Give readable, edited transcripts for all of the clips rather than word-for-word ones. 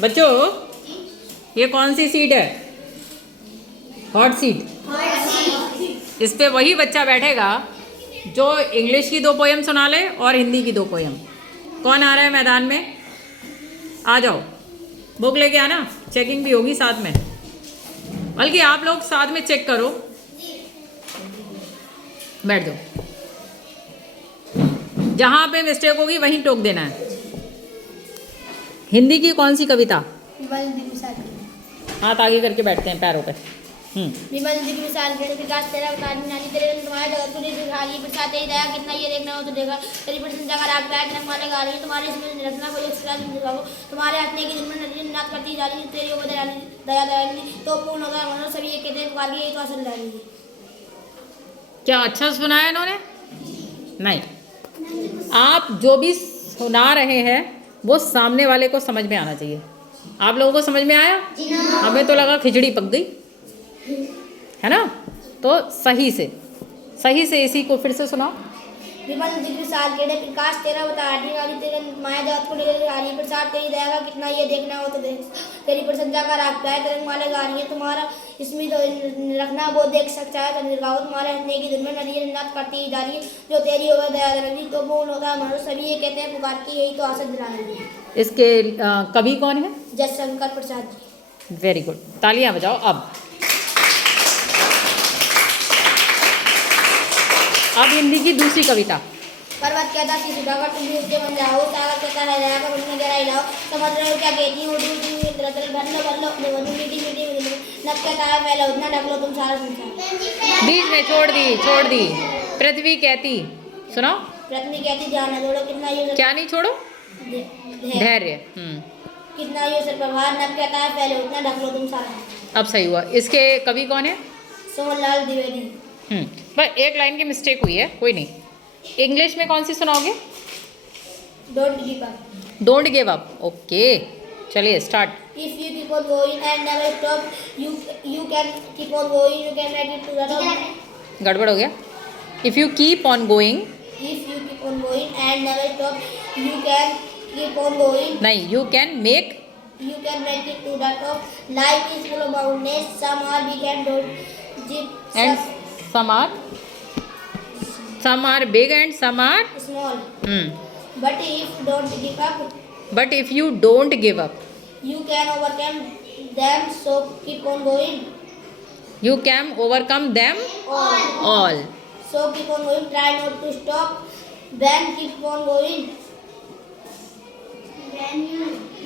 बच्चों ये कौन सी सीट है? Hot seat. इस पे वही बच्चा बैठेगा जो इंग्लिश की 2 पोयम सुना ले और हिंदी की 2 पोयम। कौन आ रहा है मैदान में? आ जाओ, बुक लेके आना, चेकिंग भी होगी साथ में। बल्कि आप लोग साथ में चेक करो। बैठ जाओ, जहाँ पे मिस्टेक होगी वहीं टोक देना है। हिंदी की कौन सी कविता? हाथ आगे करके बैठते हैं पैरों पे। विमल की मिसाल के विकास तेरा उतारनी नानी तेरे तुम्हारे जगत तूने दिखाई प्रसाद तेरी दया कितना ये देखना हो तो देखा तेरी प्रशंसा का राग पैर नक माले गा रही है तुम्हारे इसमें रखना कोई एक्स्ट्रा दिन दिखाओ तुम्हारे हंसने की दिन में नदी नाच करती जा रही है तेरी वो दया दयाली तो पूर्ण होगा मनोरथ सभी एक कहते हैं पुकार यही तो असल डाली है। क्या अच्छा सुनाया इन्होंने? नहीं, आप जो भी सुना रहे हैं वो सामने वाले को समझ में आना चाहिए। आप लोगों को समझ में आया? हमें तो लगा खिचड़ी पक गई है ना। तो सही से इसी को फिर से सुनाओ। विमल दिव्य साल के प्रकाश तेरा उतारनी वाली तेरे माया जगत को लेकर आ रही है प्रसाद तेरी दया का कितना ये देखना हो तो देख तेरी प्रशंसा का राग है तेरे माले गा रही है तुम्हारा इसमें तो रखना वो देख सकता है चंद्रिका तुम्हारे हंसने की दिन में नदी नाच करती जा रही है जो तेरी होगा दया दयाली तो पूर्ण होता है मनोरथ सभी ये कहते हैं पुकार की यही तो आशा दिलानी है। इसके कवि कौन है? जयशंकर प्रसाद जी। वेरी गुड, तालियां बजाओ। अब हिंदी की दूसरी कविता। पर्वत कहता सी सुधाकर तुम भी उसके बन जाओ सागर कहता है दया का मुझमें गहराई लाओ समझ रहे हो क्या कहती हूँ भर लो मीठी नब कहता है फैला उतना ढक लो तुम सारा संसार। बीच में छोड़ दी। पृथ्वी कहती, सुनाओ। पृथ्वी कहती ध्यान न जोड़ो कितना ये क्या नहीं छोड़ो? धैर्य। कितना ये सर प्रभार नब कहता है फैले उतना ढक लो तुम सारा। अब सही हुआ। इसके कवि कौन है? सोहनलाल द्विवेदी। पर एक लाइन की मिस्टेक हुई है, कोई नहीं। इंग्लिश में कौन सी सुनाओगे? Don't give up. ओके, चलिए start. If you keep on going and never stop, you can keep on going. You can make it to the top. गड़बड़ हो गया। If you keep on going. If you keep on going and never stop, you can keep on going. नहीं, you can make. You can make it to the top. Life is full of mountains. Some are big and don't. And some are big and some are small. But if don't give up. But if you don't give up. You can overcome them, so keep on going. You can overcome them all. So keep on going, try not to stop. Then keep on going.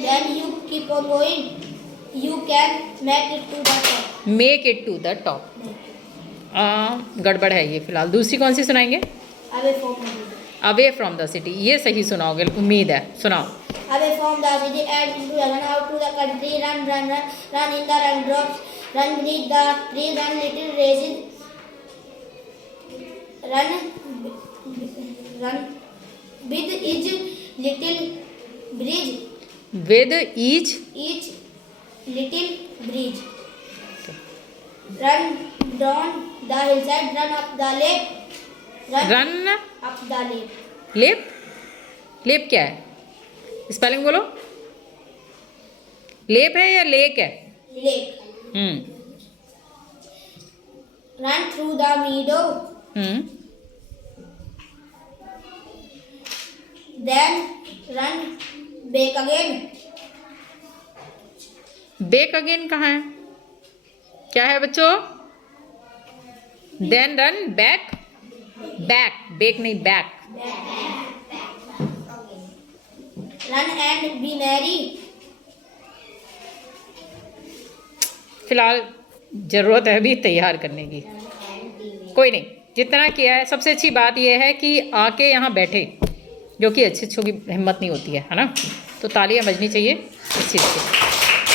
Then you keep on going. You can make it to the top. Make it to the top. गड़बड़ है ये फिलहाल। दूसरी कौन सी सुनाएंगे? Away from the city। ये सही सुनाओगे, उम्मीद है। सुनाओ। Away from the city and into the run out to the country, run in the raindrops, run beneath the trees, run little races, run with each little bridge. With each little bridge. Run down the hillside, run up the lake. Run up the lake. लेप क्या है? Spelling बोलो। लेप है या lake है? Lake. Run through the meadow. Then run back again. Back again कहाँ है? क्या है बच्चों? Then run back. Back नहीं, back. Run and be merry. फिलहाल जरूरत है अभी तैयार करने की। कोई नहीं, जितना किया है। सबसे अच्छी बात यह है कि आके यहाँ बैठे, जो कि अच्छी की हिम्मत नहीं होती है ना। तो तालियां बजनी चाहिए इस चीज़ की।